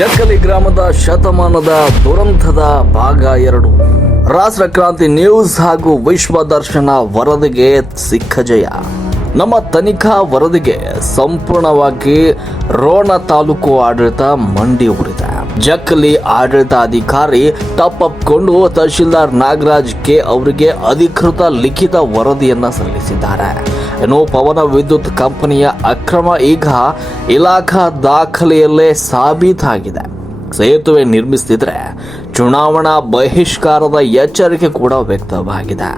ಜಕ್ಕಲಿ ಗ್ರಾಮದ ಶತಮಾನದ ದುರಂತದ ಭಾಗ 2. ರಾಷ್ಟ್ರ ಕ್ರಾಂತಿ ನ್ಯೂಸ್ ಹಾಗೂ ವಿಶ್ವ ದರ್ಶನ ವರದಿಗೆ ಸಿಕ್ಕ ಜಯ. ನಮ್ಮ ತನಿಖಾ ವರದಿಗೆ ಸಂಪೂರ್ಣವಾಗಿ ರೋಣ ತಾಲೂಕು ಆಡಳಿತ ಮಂಡಿ ಊರಿದೆ. ಜಕ್ಕಲಿ ಆಡಳಿತಾಧಿಕಾರಿ ತಪ್ಪೊಪ್ಪಿಕೊಂಡು ತಹಶೀಲ್ದಾರ್ ನಾಗರಾಜ್ ಕೆ ಅವರಿಗೆ ಅಧಿಕೃತ ಲಿಖಿತ ವರದಿಯನ್ನ ಸಲ್ಲಿಸಿದ್ದಾರೆ. ಇನ್ನು ಪವನ ವಿದ್ಯುತ್ ಕಂಪನಿಯ ಅಕ್ರಮ ಈಗ ಇಲಾಖಾ ದಾಖಲೆಯಲ್ಲೇ ಸಾಬೀತಾಗಿದೆ. ಸೇತುವೆ ನಿರ್ಮಿಸುತ್ತಿದ್ರೆ ಚುನಾವಣಾ ಬಹಿಷ್ಕಾರದ ಎಚ್ಚರಿಕೆ ಕೂಡ ವ್ಯಕ್ತವಾಗಿದೆ.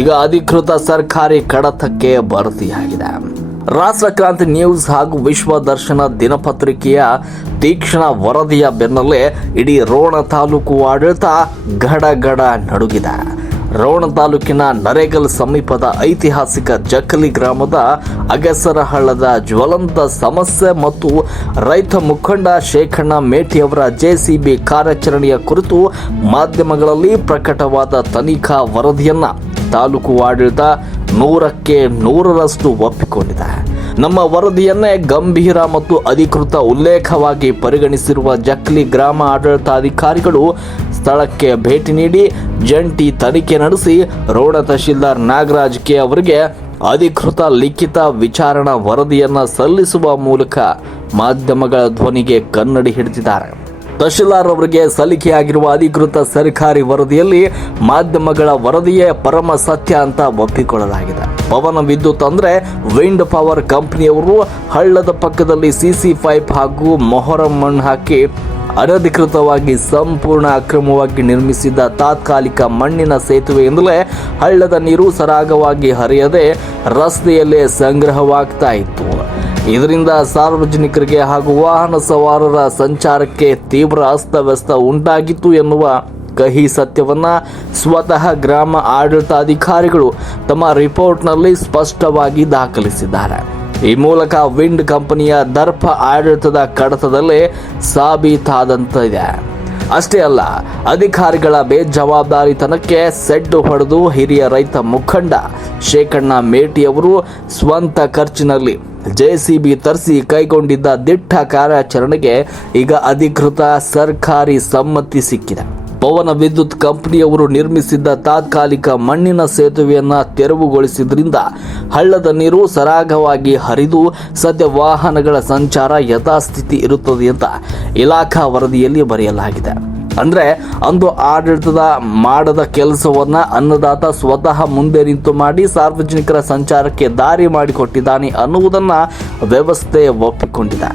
ಈಗ ಅಧಿಕೃತ ಸರ್ಕಾರಿ ಕಡತಕ್ಕೆ ಭರ್ತಿಯಾಗಿದೆ. ರಾಷ್ಟ್ರ ಕ್ರಾಂತಿ ನ್ಯೂಸ್ ಹಾಗೂ ವಿಶ್ವ ದರ್ಶನ ದಿನಪತ್ರಿಕೆಯ ತೀಕ್ಷ್ಣ ವರದಿಯ ಬೆನ್ನಲ್ಲೇ ಇಡೀ ರೋಣ ತಾಲೂಕು ಆಡಳಿತ ಗಡಗಡ ನಡುಗಿದೆ. ರೋಣ ತಾಲೂಕಿನ ನರೇಗಲ್ ಸಮೀಪದ ಐತಿಹಾಸಿಕ ಜಕ್ಕಲಿ ಗ್ರಾಮದ ಅಗಸರಹಳ್ಳದ ಜ್ವಲಂತ ಸಮಸ್ಯೆ ಮತ್ತು ರೈತ ಮುಖಂಡ ಶೇಖಣ್ಣ ಮೇಟಿಯವರ ಜೆಸಿಬಿ ಕಾರ್ಯಾಚರಣೆಯ ಕುರಿತು ಮಾಧ್ಯಮಗಳಲ್ಲಿ ಪ್ರಕಟವಾದ ತನಿಖಾ ವರದಿಯನ್ನ ತಾಲೂಕು ಆಡಳಿತ 100ಕ್ಕೆ 100ರಷ್ಟು ಒಪ್ಪಿಕೊಂಡಿದೆ. ನಮ್ಮ ವರದಿಯನ್ನೇ ಗಂಭೀರ ಮತ್ತು ಅಧಿಕೃತ ಉಲ್ಲೇಖವಾಗಿ ಪರಿಗಣಿಸಿರುವ ಜಕ್ಕಲಿ ಗ್ರಾಮ ಆಡಳಿತಾಧಿಕಾರಿಗಳು ಸ್ಥಳಕ್ಕೆ ಭೇಟಿ ನೀಡಿ ಜಂಟಿ ತನಿಖೆ ನಡೆಸಿ ರೋಣ ತಹಶೀಲ್ದಾರ್ ನಾಗರಾಜ್ ಕೆ ಅವರಿಗೆ ಅಧಿಕೃತ ಲಿಖಿತ ವಿಚಾರಣಾ ವರದಿಯನ್ನ ಸಲ್ಲಿಸುವ ಮೂಲಕ ಮಾಧ್ಯಮಗಳ ಧ್ವನಿಗೆ ಕನ್ನಡಿ ಹಿಡಿದಿದ್ದಾರೆ. ತಹಶೀಲ್ದಾರ್ ಅವರಿಗೆ ಸಲ್ಲಿಕೆಯಾಗಿರುವ ಅಧಿಕೃತ ಸರ್ಕಾರಿ ವರದಿಯಲ್ಲಿ ಮಾಧ್ಯಮಗಳ ವರದಿಯೇ ಪರಮ ಸತ್ಯ ಅಂತ ಒಪ್ಪಿಕೊಳ್ಳಲಾಗಿದೆ. ಪವನ ವಿದ್ಯುತ್ ಅಂದ್ರೆ ವಿಂಡ್ ಪವರ್ ಕಂಪನಿಯವರು ಹಳ್ಳದ ಪಕ್ಕದಲ್ಲಿ ಸಿಸಿ ಪೈಪ್ ಹಾಗೂ ಮೊಹರಂ ಮಣ್ಣು ಹಾಕಿ ಅನಧಿಕೃತವಾಗಿ ಸಂಪೂರ್ಣ ಅಕ್ರಮವಾಗಿ ನಿರ್ಮಿಸಿದ್ದ ತಾತ್ಕಾಲಿಕ ಮಣ್ಣಿನ ಸೇತುವೆಯಿಂದಲೇ ಹಳ್ಳದ ನೀರು ಸರಾಗವಾಗಿ ಹರಿಯದೆ ರಸ್ತೆಯಲ್ಲೇ ಸಂಗ್ರಹವಾಗ್ತಾ ಇತ್ತು. ಇದರಿಂದ ಸಾರ್ವಜನಿಕರಿಗೆ ಹಾಗೂ ವಾಹನ ಸವಾರರ ಸಂಚಾರಕ್ಕೆ ತೀವ್ರ ಅಸ್ತವ್ಯಸ್ತ ಉಂಟಾಗಿತ್ತು ಎನ್ನುವ ಕಹಿ ಸತ್ಯವನ್ನ ಸ್ವತಃ ಗ್ರಾಮ ಆಡಳಿತಾಧಿಕಾರಿಗಳು ತಮ್ಮ ರಿಪೋರ್ಟ್ನಲ್ಲಿ ಸ್ಪಷ್ಟವಾಗಿ ದಾಖಲಿಸಿದ್ದಾರೆ. ಈ ಮೂಲಕ ವಿಂಡ್ ಕಂಪನಿಯ ದರ್ಪ ಆಡಳಿತದ ಕಡತದಲ್ಲೇ ಸಾಬೀತಾದಂತಿದೆ. ಅಷ್ಟೇ ಅಲ್ಲ, ಅಧಿಕಾರಿಗಳ ಬೇಜವಾಬ್ದಾರಿತನಕ್ಕೆ ಸೆಡ್ಡು ಹೊಡೆದು ಹಿರಿಯ ರೈತ ಮುಖಂಡ ಶೇಖಣ್ಣ ಮೇಟಿಯವರು ಸ್ವಂತ ಖರ್ಚಿನಲ್ಲಿ ಜೆಸಿಬಿ ತರಿಸಿ ಕೈಗೊಂಡಿದ್ದ ದಿಟ್ಟ ಕಾರ್ಯಾಚರಣೆಗೆ ಈಗ ಅಧಿಕೃತ ಸರ್ಕಾರಿ ಸಮ್ಮತಿ ಸಿಕ್ಕಿದೆ. ಪವನ ವಿದ್ಯುತ್ ಕಂಪನಿಯವರು ನಿರ್ಮಿಸಿದ್ದ ತಾತ್ಕಾಲಿಕ ಮಣ್ಣಿನ ಸೇತುವೆಯನ್ನ ತೆರವುಗೊಳಿಸಿದ್ರಿಂದ ಹಳ್ಳದ ನೀರು ಸರಾಗವಾಗಿ ಹರಿದು ಸದ್ಯ ವಾಹನಗಳ ಸಂಚಾರ ಯಥಾಸ್ಥಿತಿ ಇರುತ್ತದೆ ಅಂತ ಇಲಾಖಾ ವರದಿಯಲ್ಲಿ ಬರೆಯಲಾಗಿದೆ. ಅಂದ್ರೆ ಅಂದು ಆಡಳಿತದ ಮಾಡದ ಕೆಲಸವನ್ನ ಅನ್ನದಾತ ಸ್ವತಃ ಮುಂದೆ ನಿಂತು ಮಾಡಿ ಸಾರ್ವಜನಿಕರ ಸಂಚಾರಕ್ಕೆ ದಾರಿ ಮಾಡಿಕೊಟ್ಟಿದ್ದಾನೆ ಅನ್ನುವುದನ್ನ ವ್ಯವಸ್ಥೆ ಒಪ್ಪಿಕೊಂಡಿದೆ.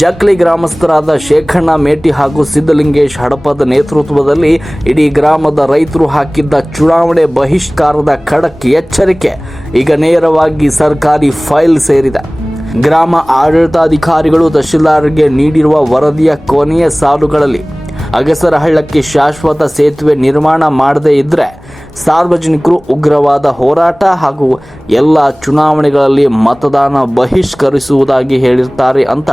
ಜಕ್ಕಲಿ ಗ್ರಾಮಸ್ಥರಾದ ಶೇಖಣ್ಣ ಮೇಟಿ ಹಾಗೂ ಸಿದ್ದಲಿಂಗೇಶ್ ಹಡಪದ ನೇತೃತ್ವದಲ್ಲಿ ಇಡೀ ಗ್ರಾಮದ ರೈತರು ಹಾಕಿದ್ದ ಚುನಾವಣೆ ಬಹಿಷ್ಕಾರದ ಖಡಕ್ ಎಚ್ಚರಿಕೆ ಈಗ ನೇರವಾಗಿ ಸರ್ಕಾರಿ ಫೈಲ್ ಸೇರಿದೆ. ಗ್ರಾಮ ಆಡಳಿತಾಧಿಕಾರಿಗಳು ತಹಶೀಲ್ದಾರ್ಗೆ ನೀಡಿರುವ ವರದಿಯ ಕೊನೆಯ ಸಾಲುಗಳಲ್ಲಿ ಅಗಸರಹಳ್ಳಕ್ಕೆ ಶಾಶ್ವತ ಸೇತುವೆ ನಿರ್ಮಾಣ ಮಾಡದೇ ಇದ್ರೆ ಸಾರ್ವಜನಿಕರು ಉಗ್ರವಾದ ಹೋರಾಟ ಹಾಗೂ ಎಲ್ಲ ಚುನಾವಣೆಗಳಲ್ಲಿ ಮತದಾನ ಬಹಿಷ್ಕರಿಸುವುದಾಗಿ ಹೇಳಿರ್ತಾರೆ ಅಂತ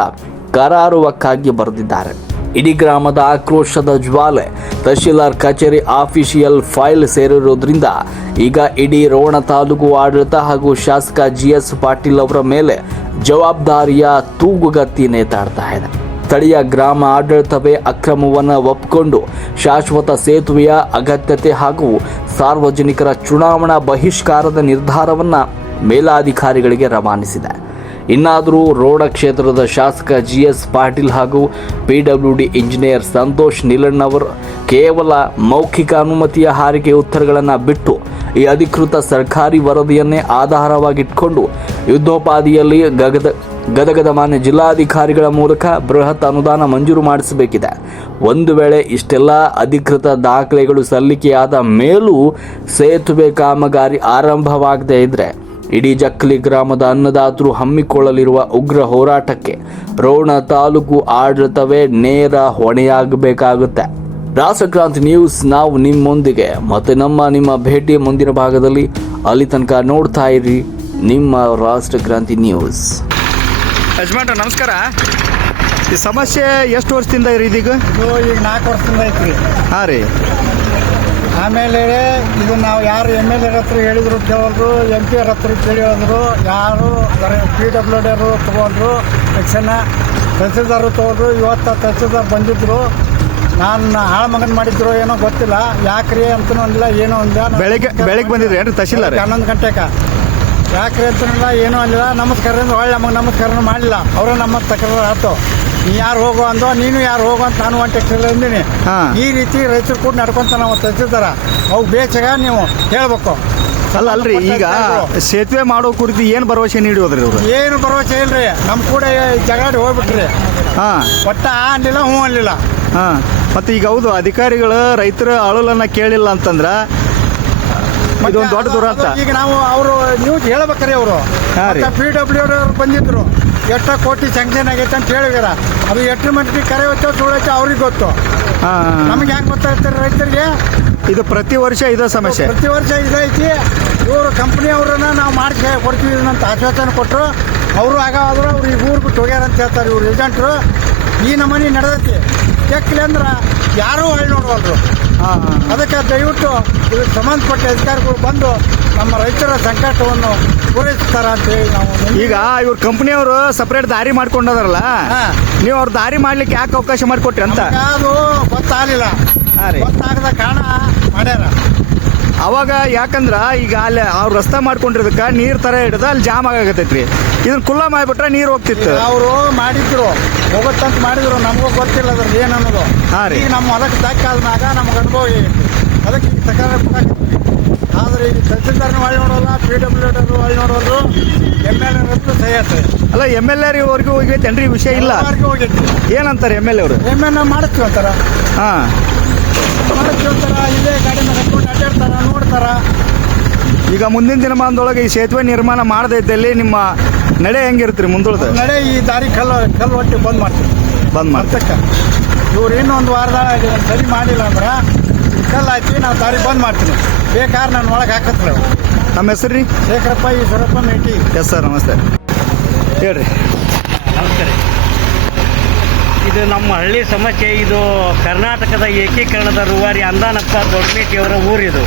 ಕರಾರುವಕ್ಕಾಗಿ ಬರೆದಿದ್ದಾರೆ. ಇಡೀ ಗ್ರಾಮದ ಆಕ್ರೋಶದ ಜ್ವಾಲೆ ತಹಶೀಲ್ದಾರ್ ಕಚೇರಿ ಆಫಿಷಿಯಲ್ ಫೈಲ್ ಸೇರಿರುವುದರಿಂದ ಈಗ ಇಡೀ ರೋಣ ತಾಲೂಕು ಆಡಳಿತ ಹಾಗೂ ಶಾಸಕ GS ಪಾಟೀಲ್ ಅವರ ಮೇಲೆ ಜವಾಬ್ದಾರಿಯ ತೂಗುಗತ್ತಿ ನೇತಾಡ್ತಾ ಇದೆ. ಸ್ಥಳೀಯ ಗ್ರಾಮ ಆಡಳಿತವೇ ಅಕ್ರಮವನ್ನು ಒಪ್ಪಿಕೊಂಡು ಶಾಶ್ವತ ಸೇತುವೆಯ ಅಗತ್ಯತೆ ಹಾಗೂ ಸಾರ್ವಜನಿಕರ ಚುನಾವಣಾ ಬಹಿಷ್ಕಾರದ ನಿರ್ಧಾರವನ್ನು ಮೇಲಾಧಿಕಾರಿಗಳಿಗೆ ರವಾನಿಸಿದೆ. ಇನ್ನಾದರೂ ರೋಣ ಕ್ಷೇತ್ರದ ಶಾಸಕ GS ಪಾಟೀಲ್ ಹಾಗೂ PWD ಇಂಜಿನಿಯರ್ ಸಂತೋಷ್ ನಿಲಣ್ಣವರು ಕೇವಲ ಮೌಖಿಕ ಅನುಮತಿಯ ಹಾರಿಕೆ ಉತ್ತರಗಳನ್ನು ಬಿಟ್ಟು ಈ ಅಧಿಕೃತ ಸರ್ಕಾರಿ ವರದಿಯನ್ನೇ ಆಧಾರವಾಗಿಟ್ಕೊಂಡು ಯುದ್ಧೋಪಾದಿಯಲ್ಲಿ ಗದಗದ ಮಾನ್ಯ ಜಿಲ್ಲಾಧಿಕಾರಿಗಳ ಮೂಲಕ ಬೃಹತ್ ಅನುದಾನ ಮಂಜೂರು ಮಾಡಿಸಬೇಕಿದೆ. ಒಂದು ವೇಳೆ ಇಷ್ಟೆಲ್ಲ ಅಧಿಕೃತ ದಾಖಲೆಗಳು ಸಲ್ಲಿಕೆಯಾದ ಮೇಲೂ ಸೇತುವೆ ಕಾಮಗಾರಿ ಆರಂಭವಾಗದೇ ಇದ್ರೆ ಇಡೀ ಜಕ್ಕಲಿ ಗ್ರಾಮದ ಅನ್ನದಾತರು ಹಮ್ಮಿಕೊಳ್ಳಲಿರುವ ಉಗ್ರ ಹೋರಾಟಕ್ಕೆ ರೋಣ ತಾಲೂಕು ಆಡಳಿತವೇ ನೇರ ಹೊಣೆಯಾಗಬೇಕಾಗುತ್ತೆ. ರಾಷ್ಟ್ರ ಕ್ರಾಂತಿ ನ್ಯೂಸ್ ನಾವು ನಿಮ್ಮೊಂದಿಗೆ ಮತ್ತೆ ನಿಮ್ಮ ಭೇಟಿ ಮುಂದಿನ ಭಾಗದಲ್ಲಿ. ಅಲ್ಲಿ ತನಕ ನೋಡ್ತಾ ಇರಿ ನಿಮ್ಮ ರಾಷ್ಟ್ರ ಕ್ರಾಂತಿ ನ್ಯೂಸ್. ಯಜಮಾನ್ರ ನಮಸ್ಕಾರ. ಈ ಸಮಸ್ಯೆ ಎಷ್ಟು ವರ್ಷದಿಂದ ಇರಿ ಇದೀಗ? ಈಗ 4 ವರ್ಷದಿಂದ ಐತ್ರಿ. ಹಾಂ ರೀ. ಆಮೇಲೆ ಇದು ನಾವು ಯಾರು MLA ಹತ್ರ ಹೇಳಿದ್ರು ಕೇಳಿದ್ರು, MP ಹತ್ರ ಕೇಳಿ ಹೇಳಿದ್ರು, ಯಾರು PWD ಅವರು ತೊಗೊಂಡ್ರು ಸೆಕ್ಷನ್ನ ತಹಸೀಲ್ದಾರ್ ತಗೊಂಡ್ರು. ಇವತ್ತು ತಹಸೀಲ್ದಾರ್ ಬಂದಿದ್ರು. ನಾನು ಹಾಳು ಮಗನ್ ಮಾಡಿದ್ರು ಏನೋ ಗೊತ್ತಿಲ್ಲ. ಯಾಕ್ರಿ ಅಂತನೂ ಅಂದಿಲ್ಲ, ಏನೋ ಅಂದಿಲ್ಲ. ಬೆಳಗ್ಗೆ ಬಂದಿದ್ರಿ ಏನ್ರಿ ತಹಶೀಲ್ದಾರ್? 11 ಗಂಟೆಗೆ. ಯಾಕ್ರಿ ಅಂತನಿಲ್ಲ, ಏನೂ ಅಂದಿಲ್ಲ. ನಮಸ್ಕಾರ ಅಂದ್ರೆ ಒಳ್ಳೆ ನಮಗೆ ನಮಸ್ಕಾರನೂ ಮಾಡಲಿಲ್ಲ. ಅವರೇ ನಮ್ಮ ತಕರಾರು ಆಯ್ತು. ನೀ ಯಾರು ಹೋಗೋ ಅಂದೋ, ನೀನು ಯಾರು ಹೋಗೋ ಅಂತ ನಾನು ಒಂದು ಟೆಕ್ಸ್ಟೈಲ್ ಅಂದಿನಿ. ಈ ರೀತಿ ರೈತರು ಕೂಡ ನಡ್ಕೊಂತ ನಾವು ತಹಸೀಲ್ದಾರ ಅವು ಬೇಚಾಗ ನೀವು ಹೇಳ್ಬೇಕು. ಅಲ್ರಿ, ಈಗ ಸೇತುವೆ ಮಾಡೋ ಕುರಿತು ಏನು ಭರವಸೆ ನೀಡಿ ಹೋದ್ರಿ ಇವರು? ಏನು ಭರವಸೆ ಇಲ್ರಿ. ನಮ್ಮ ಕೂಡ ಜಗಾಡಿ ಹೋಗ್ಬಿಟ್ರಿ. ಒಟ್ಟ ಅನ್ಲಿಲ್ಲ, ಹ್ಞೂ ಅನ್ಲಿಲ್ಲ. ಮತ್ತೆ ಈಗ ಹೌದು, ಅಧಿಕಾರಿಗಳು ರೈತರ ಅಳಲನ್ನ ಕೇಳಿಲ್ಲ ಅಂತಂದ್ರ ಇದೊಂದು ದೊಡ್ಡ ದುರಂತ. ಈಗ ನಾವು ಅವರು ನ್ಯೂಸ್ ಹೇಳ್ಬೇಕ್ರಿ. ಅವರು PW ಅವ್ರು ಬಂದಿದ್ರು. ಎಷ್ಟೋ ಕೋಟಿ ಸ್ಯಾಂಕ್ಷನ್ ಆಗೈತೆ ಅಂತ ಹೇಳಿದಾರ. ಅದು ಎಷ್ಟು ಮಟ್ಟಿಗೆ ಕರೆ ಹೊತ್ತೋ ಸುಳ್ಳೈತೆ ಅವ್ರಿಗೆ ಗೊತ್ತು. ನಮ್ಗೆ ಹೆಂಗೆ ಗೊತ್ತಾಗ್ತಾರೆ ರೈತರಿಗೆ? ಇದು ಪ್ರತಿ ವರ್ಷ ಇದೇ ಸಮಸ್ಯೆ. ಪ್ರತಿ ವರ್ಷ ಇದೈತಿ. ಇವರು ಕಂಪ್ನಿ ಅವ್ರನ್ನ ನಾವು ಮಾಡಿಸಿ ಕೊಡ್ತೀವಿ ಅಂತ ಆಶ್ವಾಸನೆ ಕೊಟ್ಟರು. ಅವರು ಆಗಾದ್ರು ಅವ್ರು ಈಗ ಊರು ಬಿಟ್ಟು ಹೋಗ್ಯಾರ ಅಂತ ಹೇಳ್ತಾರೆ ಇವ್ರು ಏಜೆಂಟ್ರು. ಈ ನಮೂನಿ ನಡೆದೈತಿ. ಚೆಕ್ಲಿ ಅಂದ್ರೆ ಯಾರೂ ಹೊಳ್ಳಿ ನೋಡ್ಬಾರ್ದು. ಅದಕ್ಕೆ ದಯವಿಟ್ಟು ಇದಕ್ಕೆ ಸಂಬಂಧಪಟ್ಟ ಅಧಿಕಾರಿಗಳು ಬಂದು ನಮ್ಮ ರೈತರ ಸಂಕಟವನ್ನು ಪೂರೈಸ್ತಾರ ಅಂತೇಳಿ ನಾವು. ಈಗ ಇವ್ರ ಕಂಪ್ನಿಯವರು ಸಪ್ರೇಟ್ ದಾರಿ ಮಾಡ್ಕೊಂಡದಾರಲ್ಲ, ನೀವು ಅವ್ರ ದಾರಿ ಮಾಡ್ಲಿಕ್ಕೆ ಯಾಕೆ ಅವಕಾಶ ಮಾಡಿಕೊಟ್ರಿ ಅಂತ ಅದು ಗೊತ್ತಾಗಲಿಲ್ಲ. ಗೊತ್ತಾಗದ ಕಾರಣ ಮಾಡ್ಯಾರ. ಅವಾಗ ಯಾಕಂದ್ರ ಈಗ ಅಲ್ಲಿ ಅವ್ರು ರಸ್ತೆ ಮಾಡ್ಕೊಂಡಿರೋದಕ್ಕೆ ನೀರ್ ತರ ಹಿಡಿದ ಅಲ್ಲಿ ಜಾಮ್ ಆಗತೈತ್ರಿ. ಇದನ್ನ ಕುಲ್ಲ ಮಾಡಿಬಿಟ್ರೆ ನೀರು ಹೋಗ್ತಿತ್ತು. ಅವರು ಮಾಡಿದ್ರು, ಹೋಗುತ್ತಂತ ಮಾಡಿದ್ರು. ನಮಗೂ ಗೊತ್ತಿಲ್ಲ ಅದ್ರಲ್ಲಿ ಏನನ್ನೋದು. ಈಗ ನಮ್ಮ ಹೊಲಕ್ಕೆ ದಾಖಲಾದ್ಮ್ಯಾಗ ನಮ್ಗೆ ಅನುಭವ ಐತಿ. ಅದಕ್ಕೆ ಈಗ ತಕರಾರು ಕೊಡಾಕತ್ತೀವಿ. ಆದ್ರೆ ಈಗ ತಹಸೀಲ್ದಾರ್ನ ಒಳ್ಳೆ ನೋಡೋಲ್ಲ, PW ಒಳ್ಳೆ ನೋಡೋದು, MLA ಸಹಿ ಆಗ್ತದೆ. ಅಲ್ಲ, MLA ಅವ್ರಿಗೆ ಹೋಗೈತೇನ್ರಿ ವಿಷಯ? ಇಲ್ಲ, ಹೋಗೈತಿ. ಏನಂತಾರೆ MLA ಅವರು? MLA ಮಾಡಿಸ್ತೀವಿ ಅಂತಾರ. ಮಾಡಿಸ್ತೀವಿ ಅಂತಾರ. ಇಲ್ಲೇ ಗಾಡಿನ ಕಟ್ಕೊಂಡು ಅಡ್ಡಾಡ್ತಾರ, ನೋಡ್ತಾರ. ಈಗ ಮುಂದಿನ ದಿನಮಾನದೊಳಗೆ ಈ ಸೇತುವೆ ನಿರ್ಮಾಣ ಮಾಡದೇ ಇದ್ದಲ್ಲಿ ನಿಮ್ಮ ನಡೆ ಹೆಂಗಿರ್ತೀರಿ ಮುಂದುಳ್ದ? ನಡೆ ಈ ದಾರಿ ಕಲ್ಲು ಹೊಟ್ಟೆ ಬಂದ್ ಮಾಡ್ತೀವಿ. ಮಾಡ್ತಕ್ಕ ಇವ್ರು ಇನ್ನೊಂದು ವಾರದಾಗ ಸರಿ ಮಾಡಿಲ್ಲ ಅಂದ್ರೆ ಕಲ್ಲು ಹಾಕಿ ನಾವು ದಾರಿ ಬಂದ್ ಮಾಡ್ತೀನಿ. ಬೇಕಾದ್ರೆ ನಾನು ಒಳಗೆ ಹಾಕತ್ತೀವಿ. ನಮ್ಮ ಹೆಸರು ರೀ? ಶೇಖರಪ್ಪ ಈಶ್ವರಪ್ಪ ಮೇಟಿ. ಎಸ್ ಸರ್, ನಮಸ್ತೆ. ಹೇಳ್ರಿ. ನಮಸ್ಕಾರ. ಇದು ನಮ್ಮ ಹಳ್ಳಿ ಸಮಸ್ಯೆ. ಇದು ಕರ್ನಾಟಕದ ಏಕೀಕರಣದ ರೂವಾರಿ ಅಂದಾನಪ್ಪ ದೊಡ್ಡಮೇಟಿಯವರ ಊರಿದು.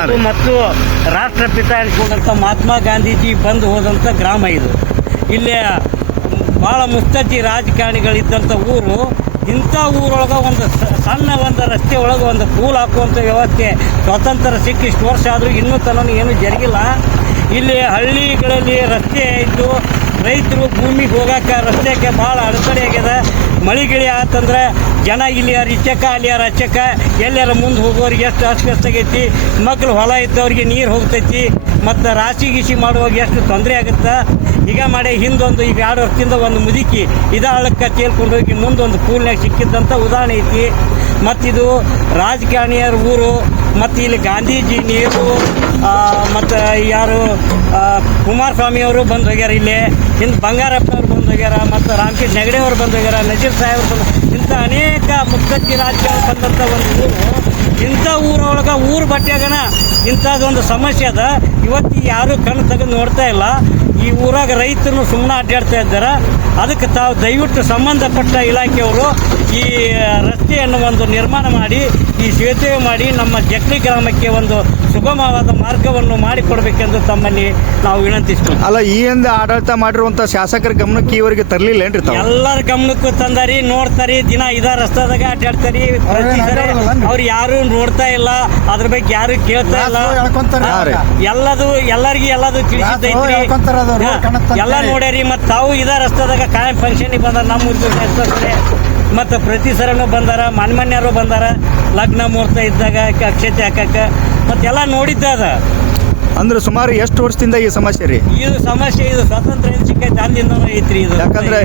ಅದು ಮತ್ತು ರಾಷ್ಟ್ರಪಿತ ಅನ್ಕೊಂಡಂಥ ಮಹಾತ್ಮ ಗಾಂಧೀಜಿ ಬಂದು ಹೋದಂಥ ಗ್ರಾಮ ಇದು. ಇಲ್ಲಿ ಭಾಳ ಮುಸ್ತಜ್ಜಿ ರಾಜಕಾರಣಿಗಳಿದ್ದಂಥ ಊರು. ಇಂಥ ಊರೊಳಗೆ ಒಂದು ಸಣ್ಣ ಒಂದು ರಸ್ತೆ ಒಳಗೆ ಒಂದು ಪೂಲ್ ಹಾಕುವಂಥ ವ್ಯವಸ್ಥೆ ಸ್ವಾತಂತ್ರ್ಯ ಸಿಕ್ಕಿ ಇಷ್ಟು ವರ್ಷ ಆದರೂ ಇನ್ನೂ ತನಕ ಏನೂ ಜರುಗಿಲ್ಲ. ಇಲ್ಲಿ ಹಳ್ಳಿಗಳಲ್ಲಿ ರಸ್ತೆ ಇದ್ದು ರೈತರು ಭೂಮಿಗೆ ಹೋಗಾಕ ರಸ್ತೆಗೆ ಭಾಳ ಅಡೆತಡೆ ಆಗ್ಯದ. ಮಳೆ ಗಿಳಿ ಆತಂದ್ರೆ ಜನ ಇಲ್ಲಿ ರಿಚಕ ಅಲ್ಲಿ ರಚಕ ಎಲ್ಲಾರ ಮುಂದೆ ಹೋಗೋರಿಗೆ ಎಷ್ಟು ಅಸ್ಕಸ್ತಾಗೈತಿ. ಮಕ್ಕಳು ಹೊಲ ಇದ್ದವ್ರಿಗೆ ನೀರು ಹೋಗ್ತೈತಿ. ಮತ್ತು ರಾಶಿ ಗೀಸಿ ಮಾಡುವಾಗ ಎಷ್ಟು ತೊಂದರೆ ಆಗುತ್ತೆ. ಈಗ ಮಾಡಿ ಹಿಂದೊಂದು ಈಗ 2 ವರ್ಷದಿಂದ ಒಂದು ಮುದುಕಿ ಹಳ್ಳಕ್ಕೆ ತೇಲ್ಕೊಂಡು ಹೋಗಿ ಮುಂದೊಂದು ಪೂಲ್ನಾಗ ಸಿಕ್ಕಿದ್ದಂಥ ಉದಾಹರಣೆ ಐತಿ. ಮತ್ತಿದು ರಾಜಕಾರಣಿಯರ ಊರು. ಮತ್ತು ಇಲ್ಲಿ ಗಾಂಧೀಜಿ, ನೆಹರು ಮತ್ತು ಯಾರು ಕುಮಾರಸ್ವಾಮಿಯವರು ಬಂದು ಹೋಗ್ಯಾರ. ಇಲ್ಲಿ ಹಿಂದೆ ಬಂಗಾರಪ್ಪನವ್ರು ಬಂದು ಹೋಗ್ಯಾರ. ಮತ್ತು ರಾಮಕೃಷ್ಣ ಹೆಗಡೆ ಅವರು ಬಂದು ಹೋಗ್ಯಾರ. ನಜೀರ್ ಸಾಹೇಬ್ ಬಂದು. ಇಂಥ ಅನೇಕ ಮುತ್ತಜ್ಜಿ ರಾಜಕಾರಣ ಬಂದಂಥ ಒಂದು ಊರು. ಇಂಥ ಊರೊಳಗೆ ಊರು ಬಟ್ಟೆಗನ ಇಂಥದ್ದೊಂದು ಸಮಸ್ಯೆ ಅದ. ಇವತ್ತು ಯಾರೂ ಕಣ್ಣು ತೆಗೆದು ನೋಡ್ತಾ ಇಲ್ಲ. ಈ ಊರಾಗ ರೈತರು ಸುಮ್ಮನೆ ಅಡ್ಡಾಡ್ತಾ ಇದ್ದಾರೆ. ಅದಕ್ಕೆ ತಾವು ದಯವಿಟ್ಟು ಸಂಬಂಧಪಟ್ಟ ಇಲಾಖೆಯವರು ಈ ರಸ್ತೆಯನ್ನು ಒಂದು ನಿರ್ಮಾಣ ಮಾಡಿ, ಈ ಸೇತುವೆ ಮಾಡಿ ನಮ್ಮ ಜಕ್ಲಿ ಗ್ರಾಮಕ್ಕೆ ಒಂದು ಸುಗಮವಾದ ಮಾರ್ಗವನ್ನು ಮಾಡಿಕೊಡ್ಬೇಕೆಂದು ತಮ್ಮಲ್ಲಿ ನಾವು ವಿನಂತಿಸ್ತೀವಿ. ಅಲ್ಲ, ಈ ಹಿಂದೆ ಆಡಳಿತ ಮಾಡಿರುವಂಥ ಶಾಸಕರ ಗಮನಕ್ಕೆ ಈವರೆಗೆ ತರಲಿಲ್ಲ ಏನ್ರಿ? ಎಲ್ಲರ ಗಮನಕ್ಕೂ ತಂದಾರಿ, ನೋಡ್ತಾರಿ. ದಿನ ಇದ ರಸ್ತೆದಾಗ ಅಡ್ಡಾಡ್ತಾರಿ. ಪ್ರತಿ ಸರಿ ಅವ್ರು ಯಾರು ನೋಡ್ತಾ ಇಲ್ಲ, ಅದ್ರ ಬಗ್ಗೆ ಯಾರು ಕೇಳ್ತಾ ಇಲ್ಲ. ಎಲ್ಲರಿಗೂ ತಿಳಿಸಿದ್ದೈತ್ರಿ, ಎಲ್ಲ ನೋಡ್ಯಾರಿ. ಮತ್ತು ತಾವು ಇದ ರಸ್ತೆದಾಗ ಕಾಯಂ ಫಂಕ್ಷನ್ಗೆ ಬಂದಾರ. ನಮ್ಮ ಊರಿಗೆ ಮತ್ತು ಪ್ರತಿ ಸರನೂ ಬಂದಾರ. ಮಾನ್ಮನ್ಯರು ಬಂದಾರ ಲಗ್ನ ಮುಹೂರ್ತ ಇದ್ದಾಗ ಅಕ್ಷತೆ ಹಾಕಕ್ಕೆ. ಮತ್ತೆಲ್ಲ ನೋಡಿದ್ದ ಅಂದ್ರೆ ಸುಮಾರು ಎಷ್ಟು ವರ್ಷದಿಂದ ಈ ಸಮಸ್ಯೆ ರೀ? ಇದು ಸಮಸ್ಯೆ ಇದು ಸ್ವಾತಂತ್ರ್ಯ ಸಿಕ್ಕೈತೆ ಅಂದಿಂದನೂ ಐತ್ರಿ ಇದು. ಯಾಕಂದ್ರೆ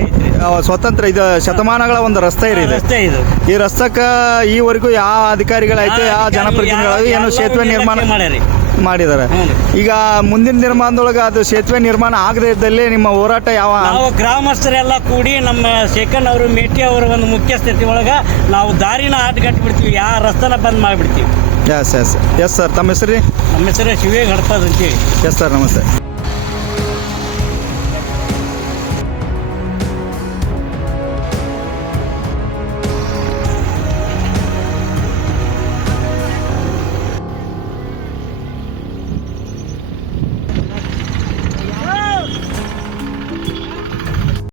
ಸ್ವತಂತ್ರ ಇದು ಶತಮಾನಗಳ ಒಂದು ರಸ್ತೆ ರಸ್ತೆ ಇದು. ಈ ರಸ್ತಕ್ಕ ಈವರೆಗೂ ಯಾವ ಅಧಿಕಾರಿಗಳಾಯ್ತು, ಯಾವ ಜನಪ್ರತಿನಿಧಿಗಳು ಏನು ಸೇತುವೆ ನಿರ್ಮಾಣ ಮಾಡಿದ್ದಾರೆ. ಈಗ ಮುಂದಿನ ನಿರ್ಮಾಣದೊಳಗೆ ಅದು ಸೇತುವೆ ನಿರ್ಮಾಣ ಆಗದೆ ಇದ್ದಲ್ಲಿ ನಿಮ್ಮ ಹೋರಾಟ ಯಾವ? ನಾವು ಗ್ರಾಮಸ್ಥರೆಲ್ಲ ಕೂಡಿ ನಮ್ಮ ಶೇಖನ್ ಅವರು ಮೇಟಿ ಅವರ ಒಂದು ಮುಖ್ಯಸ್ಥಿತಿ ಒಳಗೆ ನಾವು ದಾರಿನ ಅಡ್ಡಗಟ್ಬಿಡ್ತೀವಿ. ಯಾವ ರಸ್ತೆನ ಬಂದ್ ಮಾಡಿಬಿಡ್ತೀವಿ. Yes sir. ತಮ್ಮ ಹೆಸರು ರೀ? ನಮ್ಮ ಹೆಸರು ಶಿವೇ ಗಣಪದ್ ಅಂತೇಳಿ. ಎಸ್ ಸರ್, ನಮಸ್ತೆ.